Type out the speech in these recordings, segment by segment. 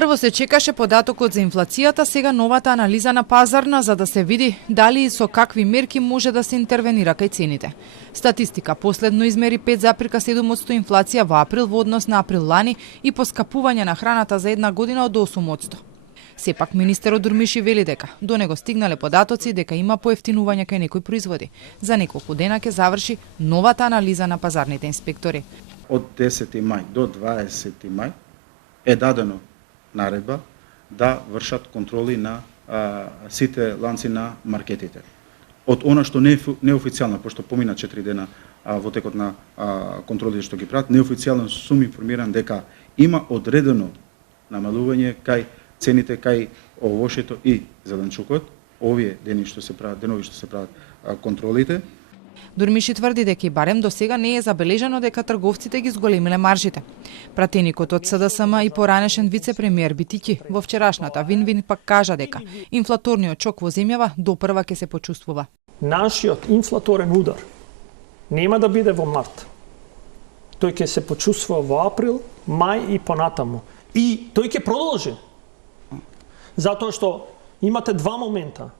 Прво се чекаше податокот за инфлацијата, сега новата анализа на пазарна за да се види дали и со какви мерки може да се интервенира кај цените. Статистика последно измери 5,7% инфлација во април во однос на април лани и поскапување на храната за една година од 8%. Сепак министерот Дурмиши вели дека до него стигнале податоци дека има поевтинување кај некои производи. За неколку дена ќе заврши новата анализа на пазарните инспектори. Од 10 мај до 20 мај е дадено наредба да вршат контроли на сите ланци на маркетите. Од она што неофицијално, пошто помина 4 дена во текот на контролите што ги прават, неофицијално сум информиран дека има одредено намалување кај цените кај овошето и зеленчукот, овие денови што се прават контролите. Дурмиши тврди дека и барем до сега не е забележано дека трговците ги зголемиле маржите. Пратеникот од СДСМ и поранешен вице-премиер Битики во вчерашната Вин пак кажа дека инфлаторниот шок во земјава допрва ќе се почувствува. Нашиот инфлаторен удар нема да биде во март. Тој ќе се почувствува во април, мај и понатаму. И тој ќе продолжи. Затоа што имате два момента,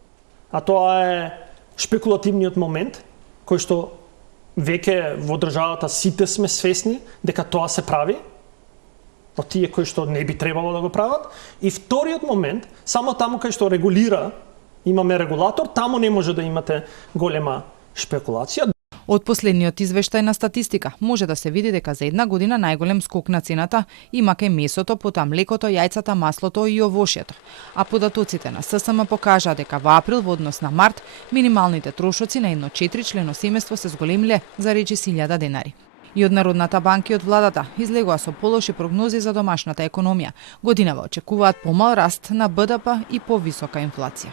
а тоа е шпекулативниот момент, кој што веќе во државата сите сме свесни дека тоа се прави, од тие кои што не би требало да го прават, и вториот момент, само таму кај што регулира, имаме регулатор, таму не може да имате голема шпекулација. Од последниот извештај на статистика може да се види дека за една година најголем скок на цената има кај месото, потоа млекото, јајцата, маслото и овошјето. А податоците на ССМ покажа дека во април во однос на март минималните трошоци на едно 4-члено семејство се зголемиле за речи 1000 денари. И од Народната банка и од владата излегува со полоши прогнози за домашната економија. Годинава очекуваат помал раст на БДП и повисока инфлација.